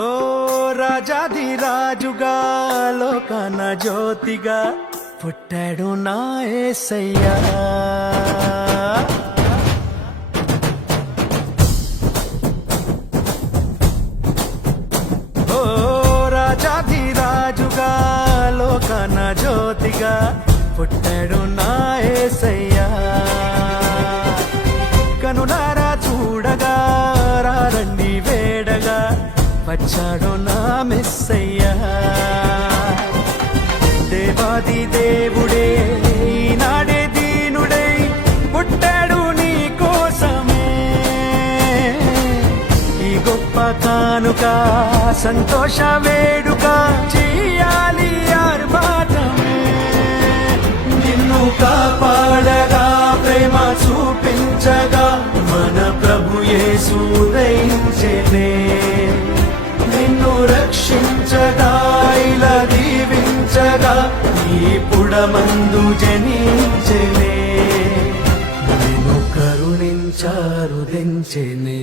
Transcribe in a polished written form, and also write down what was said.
ఓ రాజాది రాజుగా లోకాన జ్యోతిగా పుట్టాడు నా యేసయ్యా. ఓ రాజాది రాజుగా లోకాన జ్యోతిగా పుట్టాడు నా యేసయ్యా. కనులారా చూడగా రండి వేడగా వచ్చాడు నా మెస్సయ్యా. దేవాది దేవుడే ఈనాడే దీనుడై పుట్టాడు నీ కోసమే. ఈ గొప్ప కానుక సంతోష వేడుక చెయ్యాలి ఆర్భాటమే. నిన్ను కాపాడగా ప్రేమ చూపించగా మన ప్రభు యేసు ఉదయించెనే. నిన్ను రక్షించగా ఇలా దీవించగా ఈ పుడమందు జనించెనే. నిన్ను కరుణించారు దించెనే.